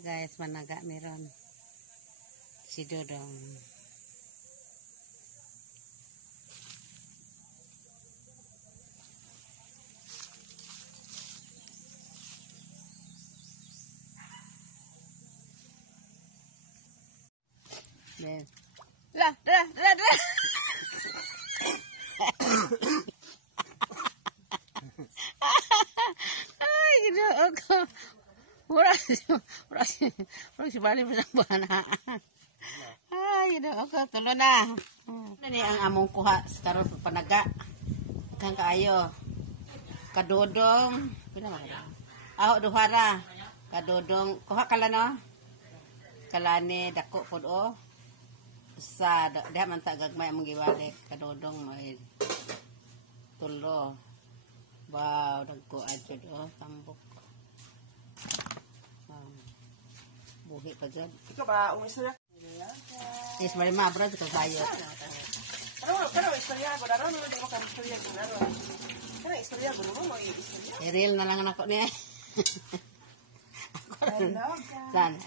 guys, managa meron. Si Dodong. Yes. Lah. Ay, gitu ako. Murag si bali pa sa bana. Ay, gitu ako. Tulo na. Nani ang among kuha sa karon panaga. Kang kaayo. Kadodong. Pila man? Aho duhara. Kadodong. Kuha kala no? Kalani dako pod o. Sa diha man ta gagmay among giwalik. Kadodong may tulo. Wow, dagko adjud oh, tambok. Buhi pa dyan. Ikaw ba, umistorya? Yes, bali mabra ito kayo. Pero istorya ko, naroon naman din mo kang istorya ko, naroon. Pero istorya ko, naroon mo istorya. I-reel na lang ako niya. Saan?